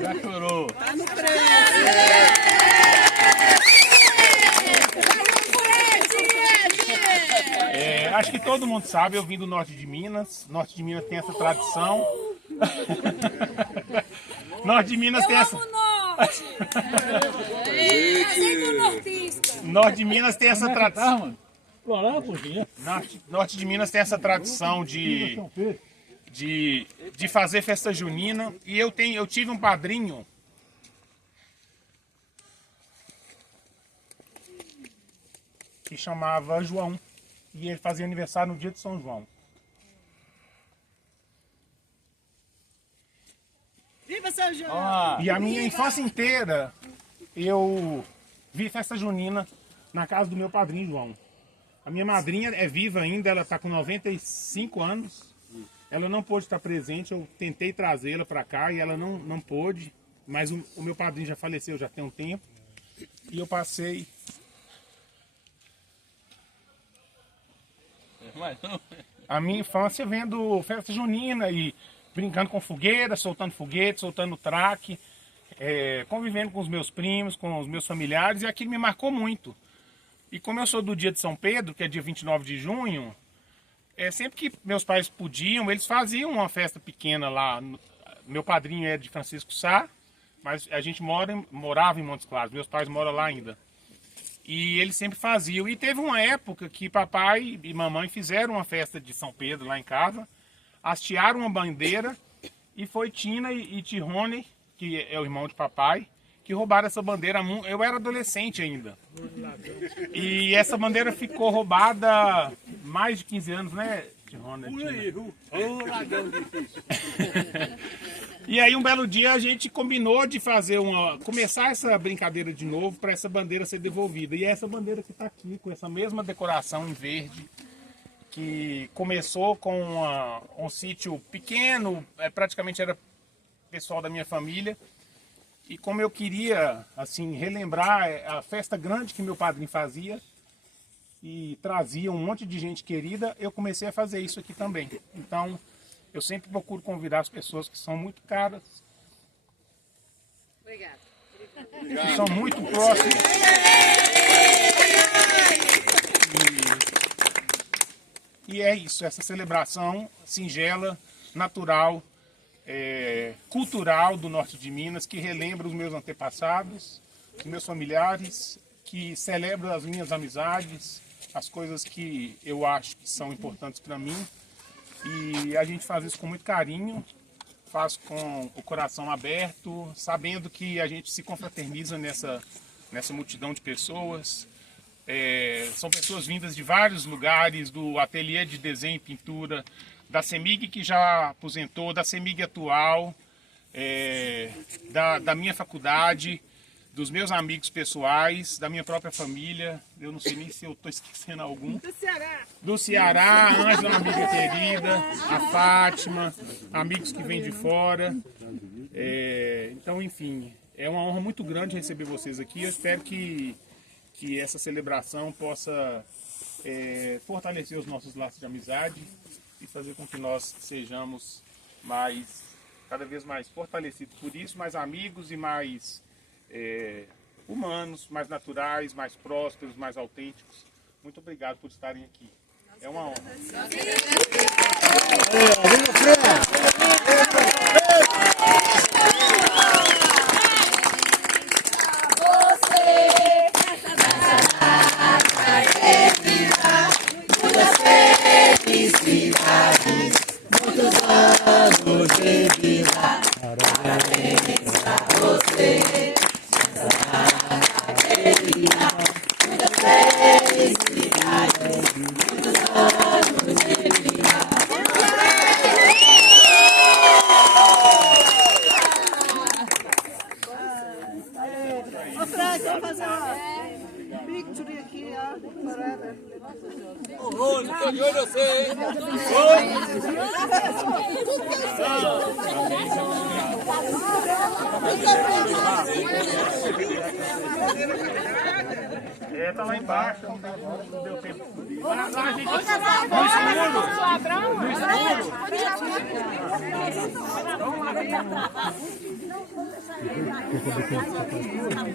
Já chorou. Tá no trem. Acho que todo mundo sabe, eu vim do norte de Minas. Norte de Minas tem essa tradição. Norte de Minas tem essa. Norte! Norte de Minas tem essa tradição. Norte de Minas tem essa tradição de fazer festa junina. E eu tive um padrinho que chamava João. E ele fazia aniversário no dia de São João. Viva São João! E a minha infância inteira eu vi festa junina na casa do meu padrinho João. A minha madrinha é viva ainda, ela está com 95 anos. Ela não pôde estar presente, eu tentei trazê-la para cá e ela não pôde. Mas o meu padrinho já faleceu já tem um tempo. E eu passei... a minha infância vendo festa junina e brincando com fogueira, soltando foguete, soltando traque, convivendo com os meus primos, com os meus familiares, e aquilo me marcou muito. E como eu sou do dia de São Pedro, que é dia 29 de junho, sempre que meus pais podiam, eles faziam uma festa pequena lá. Meu padrinho é de Francisco Sá, mas a gente morava em Montes Claros, meus pais moram lá ainda. E eles sempre faziam. E teve uma época que papai e mamãe fizeram uma festa de São Pedro lá em casa, hastearam uma bandeira, e foi Tina e Tirone, que é o irmão de papai, que roubaram essa bandeira. Eu era adolescente ainda. E essa bandeira ficou roubada mais de 15 anos, né, Tirone? E aí um belo dia a gente combinou de começar essa brincadeira de novo para essa bandeira ser devolvida. E é essa bandeira que está aqui, com essa mesma decoração em verde, que começou com um sítio pequeno, praticamente era pessoal da minha família. E como eu queria assim relembrar a festa grande que meu padrinho fazia e trazia um monte de gente querida, eu comecei a fazer isso aqui também. Então, eu sempre procuro convidar as pessoas que são muito caras, Obrigada. que são muito próximas. E é isso, essa celebração singela, natural, cultural do norte de Minas, que relembra os meus antepassados, os meus familiares, que celebra as minhas amizades, as coisas que eu acho que são importantes para mim. E a gente faz isso com muito carinho, faz com o coração aberto, sabendo que a gente se confraterniza nessa multidão de pessoas. São pessoas vindas de vários lugares, do ateliê de desenho e pintura, da CEMIG que já aposentou, da CEMIG atual, da minha faculdade, dos meus amigos pessoais, da minha própria família. Eu não sei nem se eu estou esquecendo algum. Do Ceará, a Ângela, uma amiga querida, a Fátima, amigos que vêm de fora. Então, enfim, é uma honra muito grande receber vocês aqui. Eu espero que essa celebração possa fortalecer os nossos laços de amizade e fazer com que nós sejamos cada vez mais fortalecidos por isso, mais amigos e mais humanos, mais naturais, mais prósperos, mais autênticos. Muito obrigado por estarem aqui. É uma honra. Muitos anos de vida, parabéns pra você. Muitas felicidades, muitos anos de vida. Ô Frank, vamos fazer uma picture aqui, ó, forever. Ô, não tô de olho você, hein? Tá lá embaixo, não deu tempo. Lá a gente... No escuro.